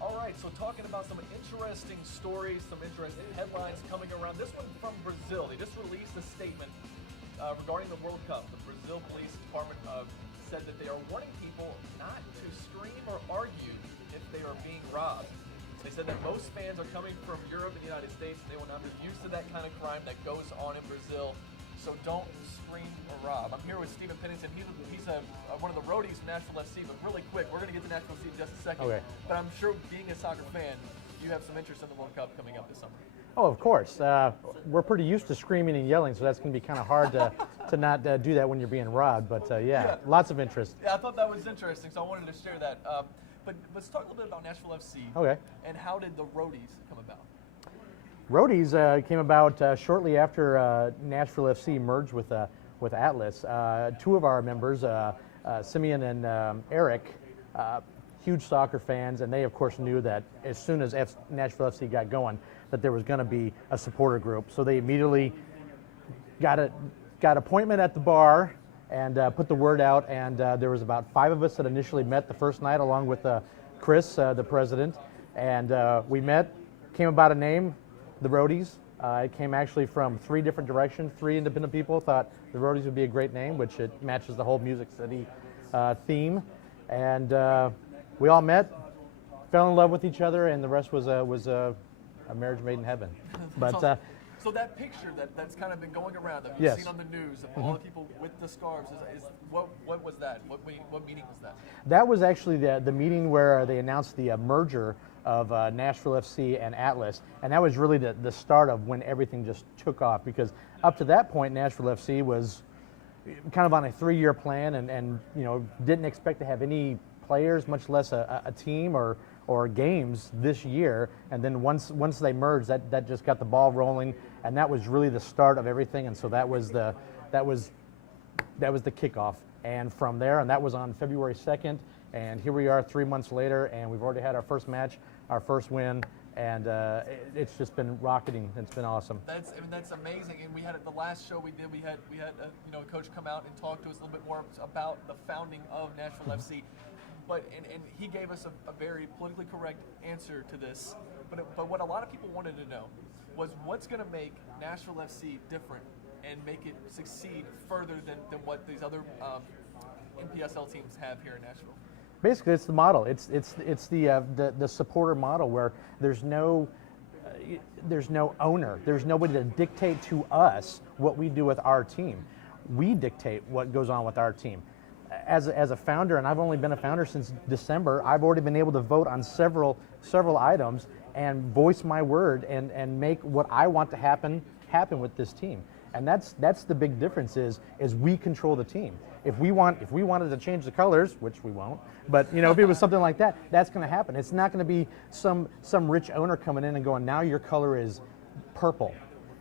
All right, so talking about some interesting stories, some interesting headlines coming around. This one from Brazil. They just released a statement regarding the World Cup. The Brazil Police Department said that they are warning people not to scream or argue if they are being robbed. They said that most fans are coming from Europe and the United States, and they will not be used to that kind of crime that goes on in Brazil. So don't scream or rob. I'm here with Stephen Pennington. He's one of the Roadies from Nashville FC, but really quick, we're going to get to Nashville FC in just a second. Okay. But I'm sure being a soccer fan, you have some interest in the World Cup coming up this summer. Oh, of course. We're pretty used to screaming and yelling, so that's going to be kind of hard to not do that when you're being robbed. But yeah, lots of interest. Yeah, I thought that was interesting, so I wanted to share that. But let's talk a little bit about Nashville FC. Okay. And how did the Roadies come about? Roadies came about shortly after Nashville FC merged with Atlas. Two of our members, Simeon and Eric, huge soccer fans, and they of course knew that as soon as Nashville FC got going, that there was going to be a supporter group. So they immediately got appointment at the bar and put the word out. And there was about 5 of us that initially met the first night, along with Chris, the president, and we met. Came about a name, the Roadies. It came actually from 3 different directions. 3 independent people thought the Roadies would be a great name, which it matches the whole Music City theme. And we all met, fell in love with each other, and the rest was a marriage made in heaven. But so that picture that's kind of been going around that you've yes. seen on the news of all the people with the scarves is what was that? What meeting was that? That was actually the meeting where they announced the merger of Nashville FC and Atlas, and that was really the start of when everything just took off, because up to that point Nashville FC was kind of on a 3-year plan and you know, didn't expect to have any players, much less a team or games this year. And then once they merged, that just got the ball rolling, and that was really the start of everything. And so that was the kickoff. And from there, and that was on February 2nd, and here we are 3 months later, and we've already had our first match, our first win, and it's just been rocketing. It's been awesome. That's amazing. And we had at the last show we did, we had you know, a coach come out and talk to us a little bit more about the founding of Nashville FC. But and he gave us a very politically correct answer to this. But what a lot of people wanted to know was what's going to make Nashville FC different and make it succeed further than what these other NPSL teams have here in Nashville. Basically, it's the model. It's the supporter model where there's no owner. There's nobody to dictate to us what we do with our team. We dictate what goes on with our team. As a founder, and I've only been a founder since December, I've already been able to vote on several items and voice my word and make what I want to happen with this team. And that's the big difference is we control the team. If we wanted to change the colors, which we won't, but you know, if it was something like that, that's going to happen. It's not going to be some rich owner coming in and going, now your color is purple,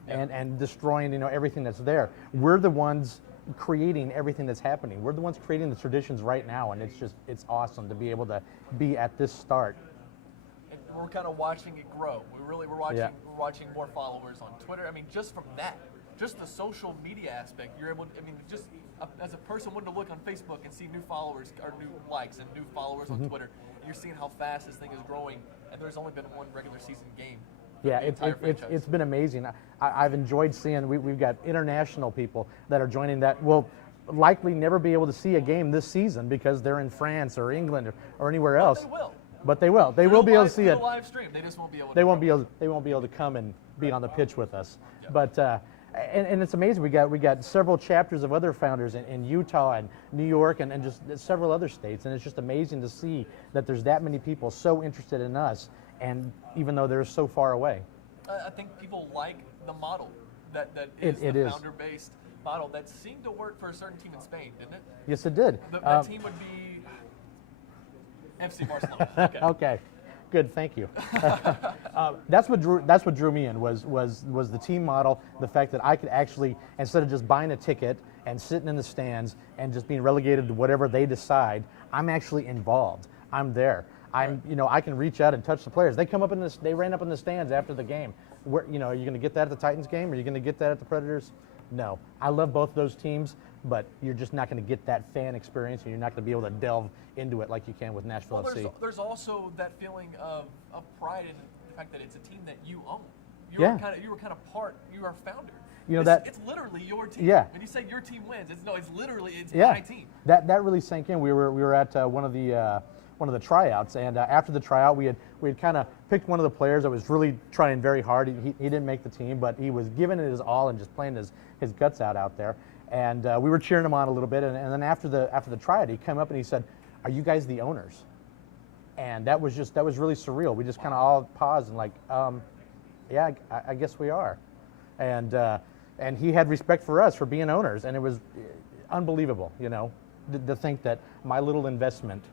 and destroying, you know, everything that's there. We're the ones creating everything that's happening. We're the ones creating the traditions right now, and it's awesome to be able to be at this start. And we're kind of watching it grow. We're watching more followers on Twitter. I mean, just from that, just the social media aspect, you're able to, I mean, just as a person wanting to look on Facebook and see new followers or new likes and new followers on Twitter, and you're seeing how fast this thing is growing, and there's only been one regular season game. Yeah, it's been amazing. I've enjoyed seeing we've got international people that are joining that will likely never be able to see a game this season because they're in France or England or anywhere else. But they will. They will be able to see it. Live stream. They just won't be able. They won't be able to come and be on the pitch with us. Yep. But and it's amazing. We got several chapters of other founders in Utah and New York and just several other states, and it's just amazing to see that there's that many people so interested in us. And even though they're so far away, I think people like the model that is the founder-based model that seemed to work for a certain team in Spain, didn't it? Yes, it did. That team would be FC Barcelona. Okay. Okay, good. Thank you. That's what drew me in was the team model. The fact that I could actually, instead of just buying a ticket and sitting in the stands and just being relegated to whatever they decide, I'm actually involved. I'm there. I can reach out and touch the players. They come up they ran up in the stands after the game. Are you going to get that at the Titans game? Are you going to get that at the Predators No. I love both of those teams, but you're just not going to get that fan experience, and you're not going to be able to delve into it like you can with Nashville Well, FC. there's also that feeling of pride in the fact that it's a team that you own. You Yeah. were kind of part. You are a founder. You know, It's literally your team. Yeah. When you say your team wins, it's literally Yeah. my team. That really sank in. We were at one of the tryouts, and after the tryout, we had kind of picked one of the players that was really trying very hard. He didn't make the team, but he was giving it his all and just playing his guts out there. And we were cheering him on a little bit. And then after the tryout, he came up and he said, "Are you guys the owners?" And that was really surreal. We just kind of all paused and like, yeah, I guess we are. And he had respect for us for being owners, and it was unbelievable, to think that my little investment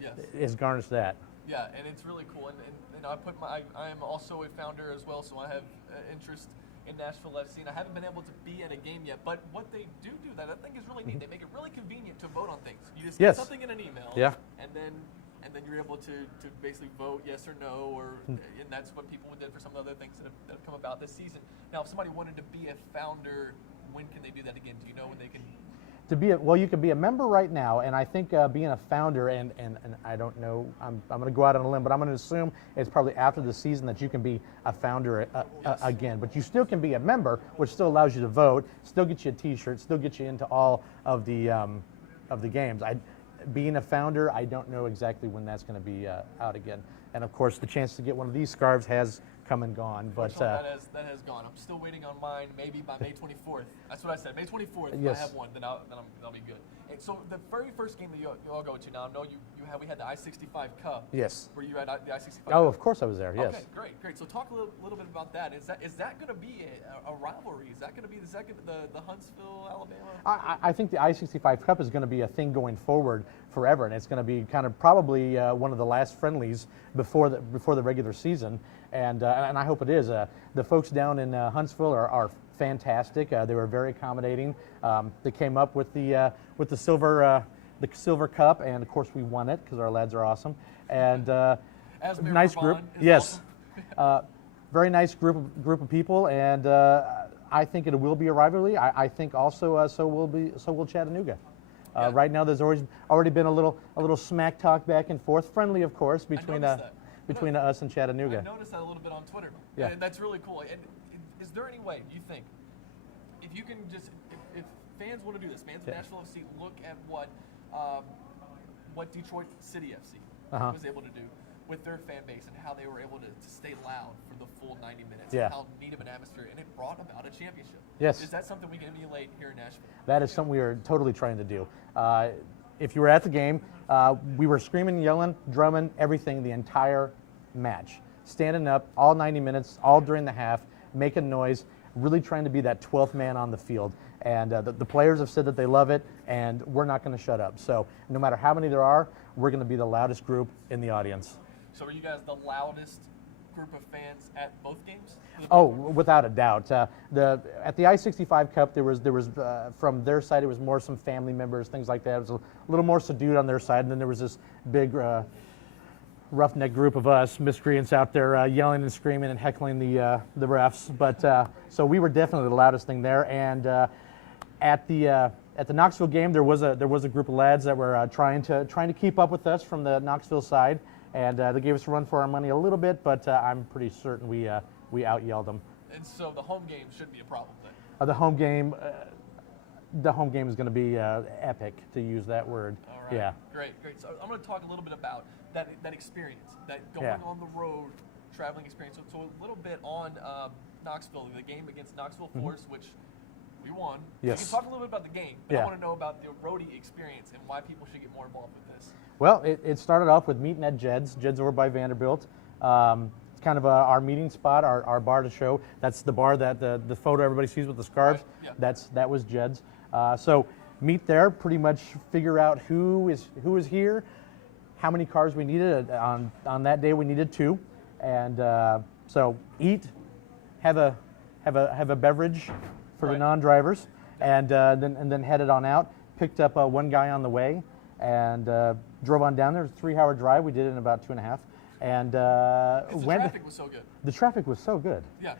Yes. is garnished that. Yeah, and it's really cool. And I am also a founder as well, so I have interest in Nashville FC, and I haven't been able to be at a game yet. But what they do that I think is really neat. They make it really convenient to vote on things. You just get something in an email, Yeah. and then you're able to basically vote yes or no, and that's what people did for some of the other things that have come about this season. Now, if somebody wanted to be a founder, when can they do that again? Do you know when they can? You can be a member right now, and I think being a founder, and I don't know, I'm going to go out on a limb, but I'm going to assume it's probably after the season that you can be a founder again. But you still can be a member, which still allows you to vote, still get you a T-shirt, still get you into all of the games. Being a founder, I don't know exactly when that's going to be out again. And of course, the chance to get one of these scarves has come and gone. But that has gone. I'm still waiting on mine. Maybe by May 24th. That's what I said. May 24th. If Yes. I have one, then I'll be good. And so the very first game that you all go to now, I know we had the I-65 Cup. Yes. Were you at the I-65 Oh, Cup? of course I was there. Yes. Okay, great. So talk a little bit about that. Is that going to be a rivalry? Is that going to be the Huntsville, Alabama? I think the I-65 Cup is going to be a thing going forward forever, and it's going to be kind of probably one of the last friendlies before the regular season, and I hope it is. The folks down in Huntsville are fantastic. They were very accommodating. They came up with the silver cup, and of course we won it because our lads are awesome. And nice group. Yes. Very nice group of people, and I think it will be a rivalry. I think also so will Chattanooga. Yeah. Right now, there's already been a little smack talk back and forth, friendly of course, between us and Chattanooga. I noticed that a little bit on Twitter. Yeah. And that's really cool. And is there any way you think, if you can just, if fans want to do this, fans of Nashville FC look at what Detroit City FC was able to do with their fan base and how they were able to stay loud for the full 90 minutes, and how neat of an atmosphere, and it brought about a championship. Yes. Is that something we can emulate here in Nashville? That is something we are totally trying to do. If you were at the game, we were screaming, yelling, drumming, everything the entire match. Standing up all 90 minutes, all during the half, making noise, really trying to be that 12th man on the field. And the players have said that they love it, and we're not going to shut up. So no matter how many there are, we're going to be the loudest group in the audience. So are you guys the loudest group of fans at both games? Oh, without a doubt. At the I-65 Cup, there was from their side, it was more some family members, things like that. It was a little more subdued on their side, and then there was this big roughneck group of us miscreants out there yelling and screaming and heckling the refs. But so we were definitely the loudest thing there. And at the Knoxville game, there was a group of lads that were trying to keep up with us from the Knoxville side, and they gave us a run for our money a little bit. But I'm pretty certain we out-yelled them. And so the home game shouldn't be a problem then. The home game is going to be epic, to use that word. All right. Yeah. Great. So I'm going to talk a little bit about that experience, that going on the road, traveling experience. So a little bit on Knoxville, the game against Knoxville Forest, which we won. Yes. You can talk a little bit about the game, but Yeah. I want to know about the roadie experience and why people should get more involved with this. Well, it started off with meeting at Jed's over by Vanderbilt. It's kind of our meeting spot, our bar to show. That's the bar that the photo everybody sees with the scarves. Right, yeah. That was Jed's. So meet there, pretty much figure out who is here, how many cars we needed. On that day we needed 2, and so eat, have a beverage for the non-drivers, and then headed on out. Picked up one guy on the way, and drove on down there. It was a 3-hour drive. We did it in about 2.5. And The traffic was so good. The traffic was so good. Yeah.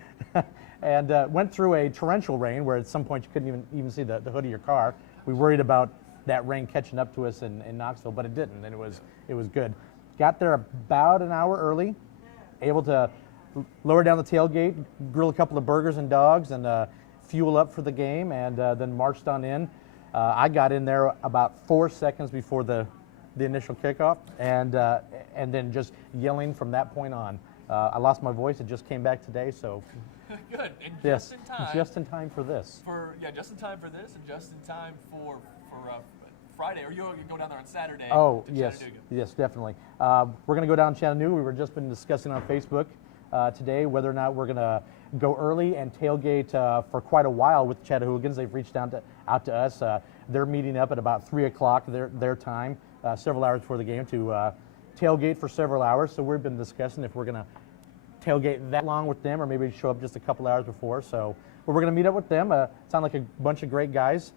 and went through a torrential rain where at some point you couldn't even see the hood of your car. We worried about that rain catching up to us in Knoxville, but it didn't, and it was good. Got there about an hour early, able to lower down the tailgate, grill a couple of burgers and dogs, and fuel up for the game, and then marched on in. I got in there about 4 seconds before the initial kickoff, and then just yelling from that point on. I lost my voice. It just came back today, so. Good, and yes, just in time. Just in time for this. Just in time for this, and just in time for Friday, or you'll go down there on Saturday. Oh, to yes, Chattanooga. yes, definitely. We're going to go down to Chattanooga. We were just been discussing on Facebook today whether or not we're going to go early and tailgate for quite a while with Chattahoogans. They've reached out to us. They're meeting up at about 3 o'clock their time, several hours before the game, to tailgate for several hours. So we've been discussing if we're going to tailgate that long with them, or maybe show up just a couple hours before. So we're going to meet up with them. Sound like a bunch of great guys.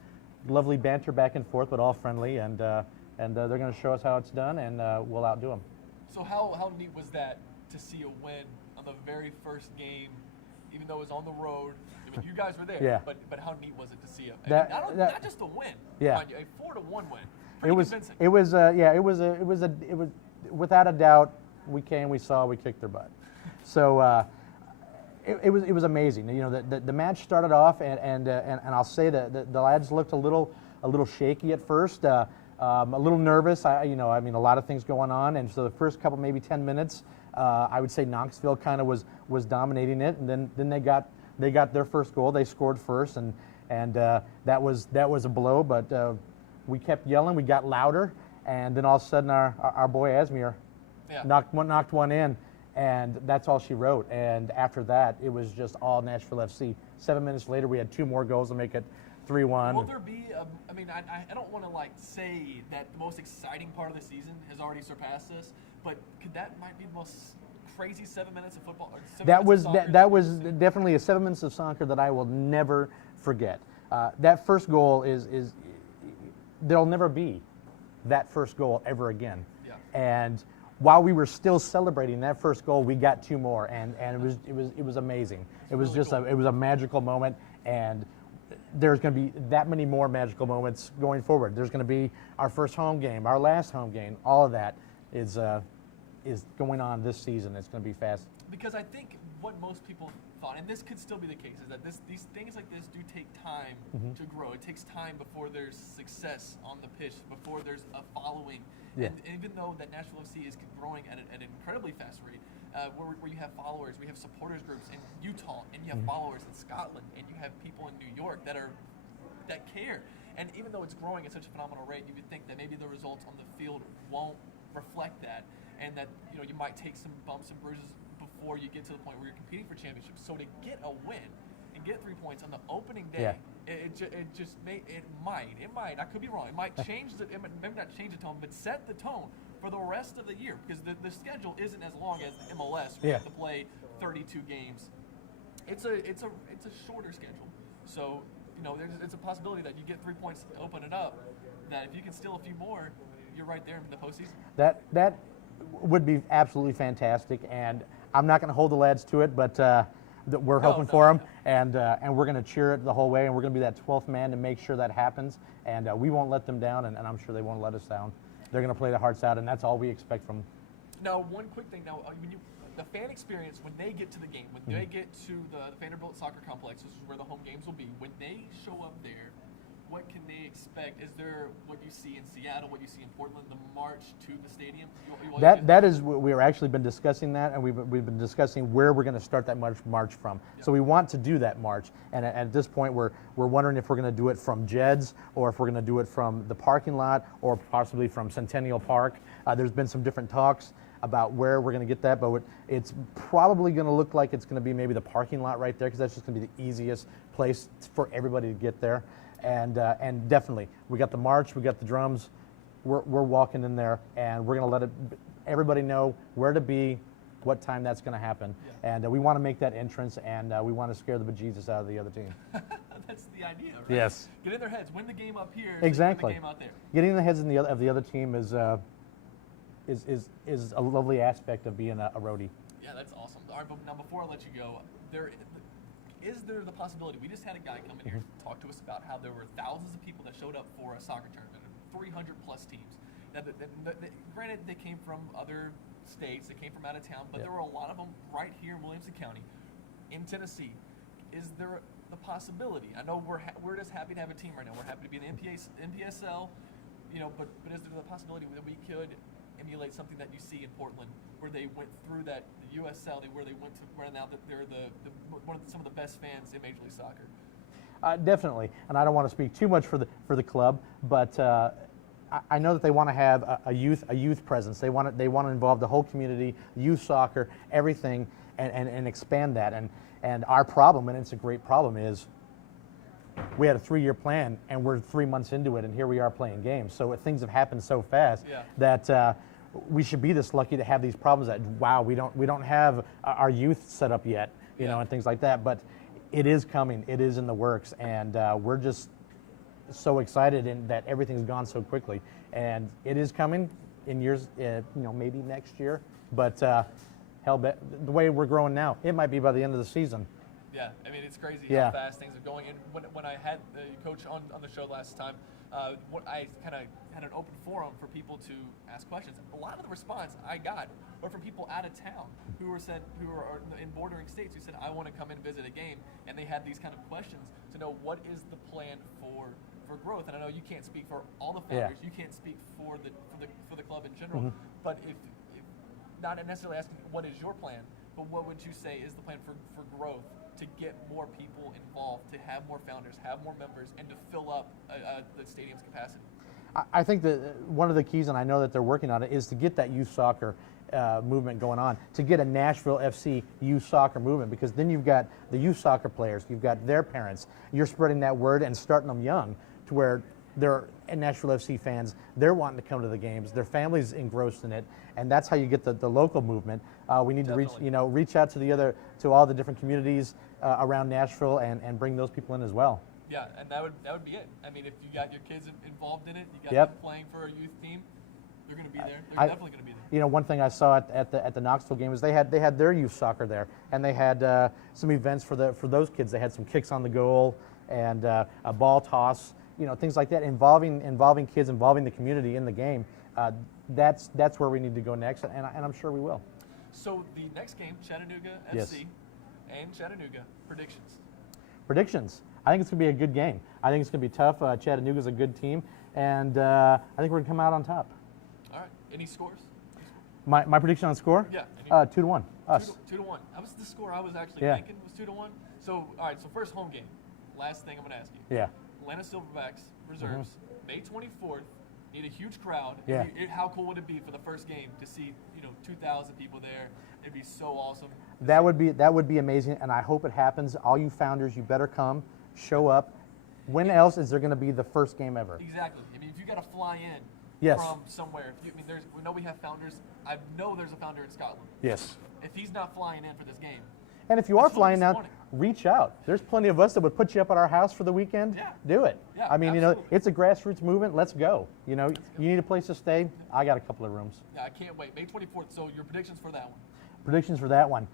Lovely banter back and forth, but all friendly, and they're going to show us how it's done, and we'll outdo them. So how neat was that to see a win on the very first game, even though it was on the road? I mean, you guys were there, Yeah. but how neat was it to see it? Not just a win, yeah. mind you, a 4-1 win. Pretty convincing. It was without a doubt. We saw, we kicked their butt. So it was amazing. You know, the match started off, and I'll say that the lads looked a little shaky at first, a little nervous. A lot of things going on, and so the first couple, maybe 10 minutes, I would say Knoxville kind of was dominating it, and then they got their first goal. They scored first, and that was a blow. But we kept yelling. We got louder, and then all of a sudden our boy Asmir knocked one in. And that's all she wrote. And after that, it was just all Nashville FC. 7 minutes later, we had 2 more goals to make it 3-1. Will there be, I don't want to say that the most exciting part of the season has already surpassed this, but that might be the most crazy 7 minutes of football? That was definitely a 7 minutes of soccer that I will never forget. That first goal is there'll never be that first goal ever again. Yeah. And while we were still celebrating that first goal, we got 2 more, and it was amazing. It was really cool. It was a magical moment, and there's going to be that many more magical moments going forward. There's going to be our first home game, our last home game. All of that is going on this season. It's going to be fast. Because I think what most people thought, and this could still be the case, is that these things like this do take time to grow. It takes time before there's success on the pitch, before there's a following. Yeah. And even though that Nashville FC is growing at an incredibly fast rate, where you have followers, we have supporters groups in Utah, and you have followers in Scotland, and you have people in New York that care. And even though it's growing at such a phenomenal rate, you would think that maybe the results on the field won't reflect that, and that you might take some bumps and bruises before you get to the point where you're competing for championships. So to get a win and get 3 points on the opening day, it might, I could be wrong, it might change maybe not change the tone, but set the tone for the rest of the year, because the schedule isn't as long as the MLS, where you have to play 32 games. It's a shorter schedule. So, it's a possibility that you get 3 points to open it up, that if you can steal a few more, you're right there in the postseason. That would be absolutely fantastic, and I'm not going to hold the lads to it, but we're hoping for them, and we're going to cheer it the whole way, and we're going to be that 12th man to make sure that happens, and we won't let them down, and I'm sure they won't let us down. They're going to play their hearts out, and that's all we expect from them. Now, one quick thing. Now, the fan experience when they get to the game, when they get to the Vanderbilt Soccer Complex, this is where the home games will be. When they show up there, what can they expect? Is there what you see in Seattle, what you see in Portland, the march to the stadium? That is, we've actually been discussing that, and we've been discussing where we're going to start that march from. Yep. So we want to do that march, and at this point we're wondering if we're going to do it from Jed's, or if we're going to do it from the parking lot, or possibly from Centennial Park. There's been some different talks about where we're going to get that, but it's probably going to look like it's going to be maybe the parking lot right there, because that's just going to be the easiest place for everybody to get there. And definitely, we got the march, we got the drums. We're walking in there, and we're going to let everybody know where to be, what time that's going to happen. Yeah. And we want to make that entrance, and we want to scare the bejesus out of the other team. That's the idea, right? Yes. Get in their heads. Win the game up here. Exactly. So win the game out there. Getting in the heads of the other team is a lovely aspect of being a roadie. Yeah, that's awesome. All right, but now before I let you go, is there the possibility? We just had a guy come in here talk to us about how there were thousands of people that showed up for a soccer tournament, 300 plus teams. Now, granted, they came from other states, they came from out of town, but there were a lot of them right here in Williamson County, in Tennessee. Is there the possibility? I know we're just happy to have a team right now. We're happy to be in the NPSL, but is there the possibility that we could emulate something that you see in Portland, where they went through that the USL, where they went to where now that they're some of the best fans in Major League Soccer? Definitely, and I don't want to speak too much for the club, but I know that they want to have a youth presence. They want to involve the whole community, youth soccer, everything, and expand that. And our problem, and it's a great problem, is we had a 3-year plan, and we're 3 months into it, and here we are playing games. So things have happened so fast that we should be this lucky to have these problems. That we don't have our youth set up yet, and things like that. But it is coming. It is in the works, and we're just so excited that everything's gone so quickly. And it is coming in years, maybe next year. But the way we're growing now, it might be by the end of the season. Yeah, I mean, it's crazy how fast things are going. And when I had the coach on the show last time, I kind of had an open forum for people to ask questions. A lot of the response I got were from people out of town who are in bordering states who said, I want to come and visit a game, and they had these kind of questions to know what is the plan for growth. And I know you can't speak for all the founders, you can't speak for the club in general, but if not necessarily asking what is your plan, but what would you say is the plan for growth, to get more people involved, to have more founders, have more members, and to fill up the stadium's capacity? I think that one of the keys, and I know that they're working on it, is to get that youth soccer movement going on, to get a Nashville FC youth soccer movement, because then you've got the youth soccer players, you've got their parents, you're spreading that word and starting them young to where they're Nashville FC fans, they're wanting to come to the games, their family's engrossed in it, and that's how you get the local movement. We need to reach out to all the different communities around Nashville and bring those people in as well. Yeah, and that would be it. I mean, if you got your kids involved in it, you got them playing for a youth team, they're going to be there. They're definitely going to be there. One thing I saw at the Knoxville game is they had their youth soccer there, and they had some events for those kids. They had some kicks on the goal and a ball toss, things like that, involving kids, involving the community in the game. That's where we need to go next, and I'm sure we will. So the next game, Chattanooga FC and Chattanooga, predictions. I think it's going to be a good game. I think it's going to be tough. Chattanooga's a good team, and I think we're going to come out on top. All right. Any scores? My prediction on score? Yeah. 2-1. Us. 2-1. That was the score I was actually thinking was 2-1. So, all right. So first home game. Last thing I'm going to ask you. Yeah. Atlanta Silverbacks reserves, May 24th. Need a huge crowd. Yeah. How cool would it be for the first game to see 2,000 people there? It'd be so awesome. That would be amazing, and I hope it happens. All you founders, you better come, show up. When else is there going to be the first game ever? Exactly. I mean, if you got to fly in from somewhere, we know we have founders. I know there's a founder in Scotland. Yes. If he's not flying in for this game. And if you are flying out, reach out. There's plenty of us that would put you up at our house for the weekend. Yeah. Do it. Yeah, I mean, absolutely. it's a grassroots movement. Let's go. You need a place to stay. I got a couple of rooms. Yeah, I can't wait. May 24th. So your predictions for that one? Predictions for that one.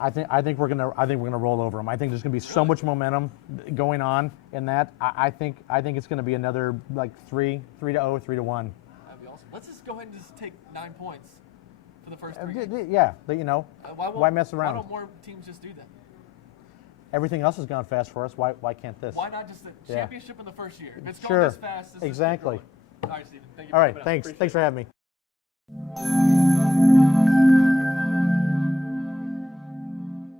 I think we're gonna roll over them. I think there's gonna be so much momentum going on in that. I think it's gonna be another like 3-0, 3-1. That'd be awesome. Let's just go ahead and just take 9 points for the first 3 games. Yeah, why mess around? Why don't more teams just do that? Everything else has gone fast for us. Why can't this? Why not just the championship in the first year? If it's going this fast, exactly. All right, Stephen. Thank you. All right, thanks. Thanks for having me.